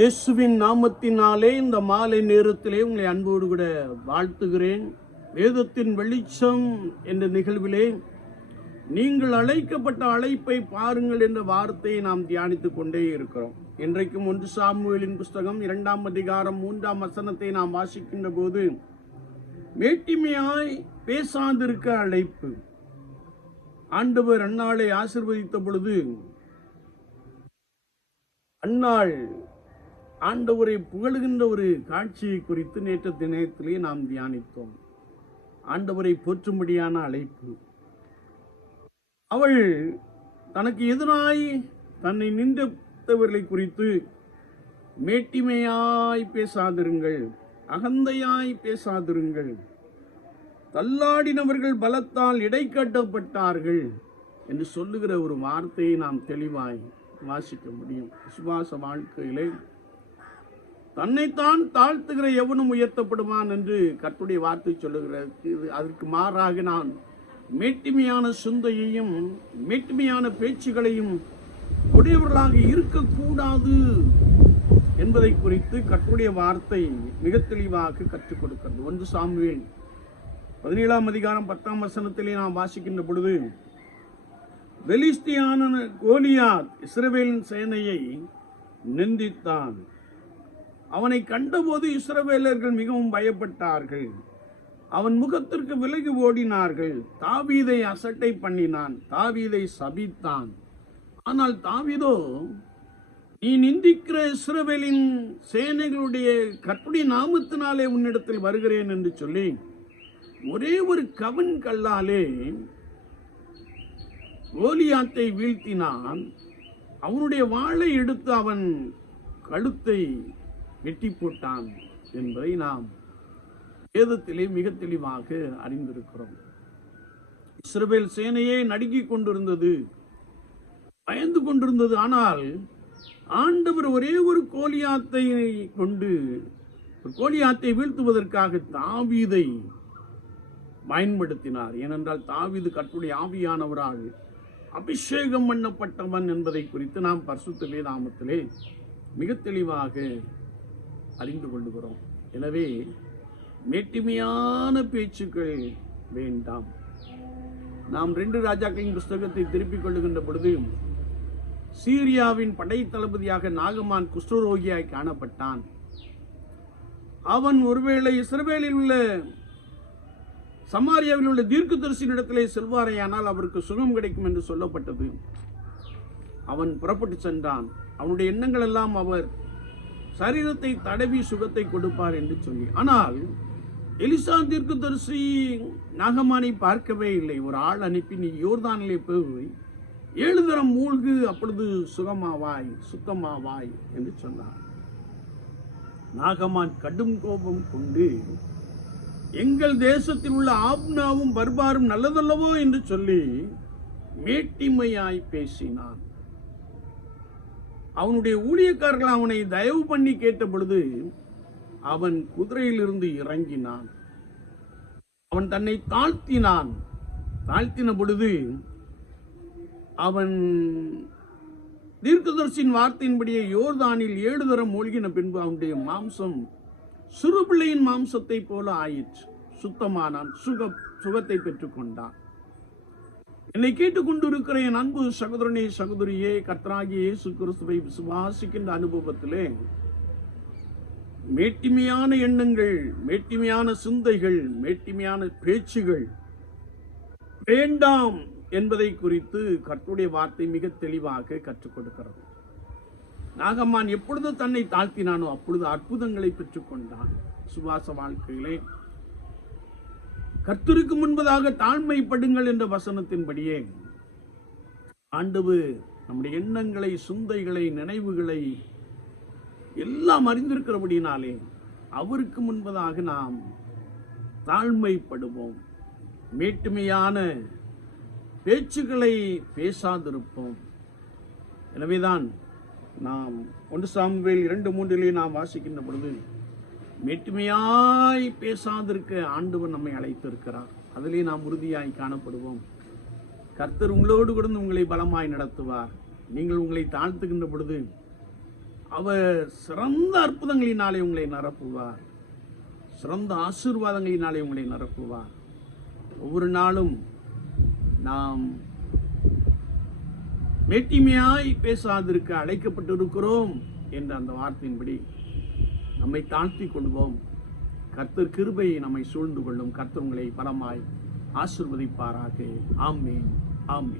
இயேசுவின் நாமத்தினாலே இந்த மாலை நேரத்திலே உங்களை அன்போடு கூட வாழ்த்துகிறேன். வேதத்தின் வெளிச்சம் என்ற நிகழ்விலே நீங்கள் அழைக்கப்பட்ட அழைப்பை பாருங்கள் என்ற வார்த்தையை நாம் தியானித்துக் கொண்டே இருக்கிறோம். இன்றைக்கும் ஒன்று சாமுவேலின் புஸ்தகம் இரண்டாம் அதிகாரம் மூன்றாம் வசனத்தை நாம் வாசிக்கின்ற போது மேட்டிமையாய் பேசாதிருக்க அழைப்பு. ஆண்டவர் அன்னாளை ஆசிர்வதித்த பொழுது அன்னாள் ஆண்டவரை புகழுகின்ற ஒரு காட்சியை குறித்து நேற்று தினத்திலே நாம் தியானித்தோம். ஆண்டவரை போற்றும்படியான அழைப்பு. அவள் தனக்கு எதிராய் தன்னை நின்றவர்களை குறித்து மேட்டிமையாய் பேசாதிருங்கள் அகந்தையாய் பேசாதிருங்கள். தள்ளாடினவர்கள் பலத்தால் இடைக்கட்டப்பட்டார்கள் என்று சொல்லுகிற ஒரு வார்த்தையை நாம் தெளிவாய் வாசிக்க முடியும். விசுவாச வாழ்க்கையிலே தன்னைத்தான் தாழ்த்துகிற எவனும் உயர்த்தப்படுவான் என்று கட்டுடைய வார்த்தை சொல்லுகிறது. இது அதற்கு மாறாக நான் மேட்டுமையான சிந்தையையும் மேட்டுமையான பேச்சுகளையும் உடையவர்களாக இருக்கக்கூடாது என்பதை குறித்து கட்டுடைய வார்த்தை மிக தெளிவாக கற்றுக் கொடுக்கிறது. ஒன்று சாமுவேல் பதினேழாம் அதிகாரம் பத்தாம் வசனத்திலே நாம் வாசிக்கின்ற பொழுது வெலிஸ்தியான கோலியாத் இஸ்ரவேலின் சேனையை நிந்தித்தான். அவனை கண்டபோது இஸ்ரவேலர்கள் மிகவும் பயப்பட்டார்கள். அவன் முகத்திற்கு விலகி ஓடினார்கள். தாவீதை அசட்டை பண்ணினான். தாவீதை சபித்தான். ஆனால் தாவீதோ நீ நிந்திக்கிற இஸ்ரவேலின் சேனைகளுடைய கற்புடி நாமத்தினாலே உன்னிடத்தில் வருகிறேன் என்று சொல்லி ஒரே ஒரு கவன் கல்லாலே கோலியாத்தை வீழ்த்தினான். அவனுடைய வாளை எடுத்து அவன் கழுத்தை வெட்டி போட்டான் என்பதை நாம் வேதத்திலே மிக தெளிவாக அறிந்திருக்கிறோம். இஸ்ரேல் சேனையே நடுங்கிக் கொண்டிருந்தது. பயந்து கொண்டிருந்தது. ஆனால் ஆண்டவர் ஒரே ஒரு கோலியாத்தை கொண்டு ஒரு கோலியாத்தை வீழ்த்துவதற்காக தாவீதை பயன்படுத்தினார். ஏனென்றால் தாவீது கட்டுடைய ஆவியானவரால் அபிஷேகம் பண்ணப்பட்டவன் என்பதை குறித்து நாம் பரிசுத்த வேதாமத்திலே மிக தெளிவாக அறிந்து கொள்ளுகிறோம். எனவே மேட்டிமையான பேச்சுக்கள் வேண்டாம். நாம் ரெண்டு ராஜாக்களின் புஸ்தகத்தை திருப்பிக் கொள்ளுகின்ற பொழுது சீரியாவின் படை தளபதியாக நாகமான் குஷ்டரோகியாய் காணப்பட்டான். அவன் ஒருவேளை இஸ்ரவேலில் உள்ள சமாரியாவில் உள்ள தீர்க்கதரிசியினிடத்திலே செல்வாரேயானால் அவருக்கு சுகம் கிடைக்கும் என்று சொல்லப்பட்டது. அவன் புறப்பட்டு சென்றான். அவனுடைய எண்ணங்கள் எல்லாம் அவர் சரீரத்தை தடவி சுகத்தை கொடுப்பார் என்று சொல்லி. ஆனால் எலிசா தீர்க்கதரிசி நாகமானை பார்க்கவே இல்லை. ஒரு ஆள் அனுப்பி நீ யோர்தானிலே போய் ஏழு தரம் மூழ்கு அப்பொழுது சுகமாவாய் சுத்தமாவாய் என்று சொன்னார். நாகமான் கடும் கோபம் கொண்டு எங்கள் தேசத்தில் உள்ள ஆப்னாவும் பர்பாரும் நல்லதல்லவோ? என்று சொல்லி மேட்டிமையாய் பேசினான். அவனுடைய ஊழியக்காரர்கள் அவனை தயவு பண்ணி கேட்ட பொழுது அவன் குதிரையிலிருந்து இறங்கினான். அவன் தன்னை தாழ்த்தினான். தாழ்த்தின பொழுது அவன் தீர்க்கதர்சின் வார்த்தையின்படியே யோர்தானில் ஏழு தரம் மூழ்கின பின்பு அவனுடைய மாம்சம் சிறு பிள்ளையின் மாம்சத்தை போல ஆயிற்று. சுத்தமானான். சுக சுகத்தை பெற்றுக்கொண்டான். என்னை கேட்டுக்கொண்டிருக்கிற என் அன்பு சகோதரனே சகோதரியே கர்த்தராகிய இயேசு கிறிஸ்துவை விசுவாசிக்கின்ற அனுபவத்திலே மேட்டிமையான எண்ணங்கள் மேட்டிமையான சிந்தைகள் மேட்டிமையான பேச்சுகள் வேண்டாம் என்பதை குறித்து கர்த்தருடைய வார்த்தை மிக தெளிவாக கற்றுக் கொடுக்கிறது. நாகம்மான் எப்பொழுது தன்னை தாழ்த்தினானோ அப்பொழுது அற்புதங்களை பெற்றுக்கொண்டான் சுவாச வாழ்க்கையிலே கர்த்தருக்கு முன்பதாக தாழ்மைப்படுங்கள் என்ற வசனத்தின்படியே ஆண்டவு நம்முடைய எண்ணங்களை சிந்தைகளை நினைவுகளை எல்லாம் அறிந்திருக்கிறபடினாலே அவருக்கு முன்பதாக நாம் தாழ்மைப்படுவோம். மேட்டுமையான பேச்சுக்களை பேசாதிருப்போம். எனவேதான் நாம் ஒன்று சாமுவேல் இரண்டு மூன்றிலே நாம் வாசிக்கின்ற பொழுது மெட்டுமையாய் பேசாதிருக்க ஆண்டவர் நம்மை அழைத்திருக்கிறார். அதிலே நாம் உறுதியாய் காணப்படுவோம். கர்த்தர் உங்களோடு கூட உங்களை பலமாய் நடத்துவார். நீங்கள் உங்களை தாழ்த்துகின்ற பொழுது அவர் சிறந்த அற்புதங்களினாலே உங்களை நிரப்புவார். சிறந்த ஆசீர்வாதங்களினாலே உங்களை நிரப்புவார். ஒவ்வொரு நாளும் நாம் மேட்டிமையாய் பேசாதிருக்க அழைக்கப்பட்டிருக்கிறோம் என்ற அந்த வார்த்தையின்படி நம்மை தாழ்த்தி கொள்வோம். கர்த்தர் கிருபையை நம்மை சூழ்ந்து கொள்ளும். கர்த்தர் உங்களை பலமாய் ஆசிர்வதிப்பாராக. ஆமேன். ஆமேன்.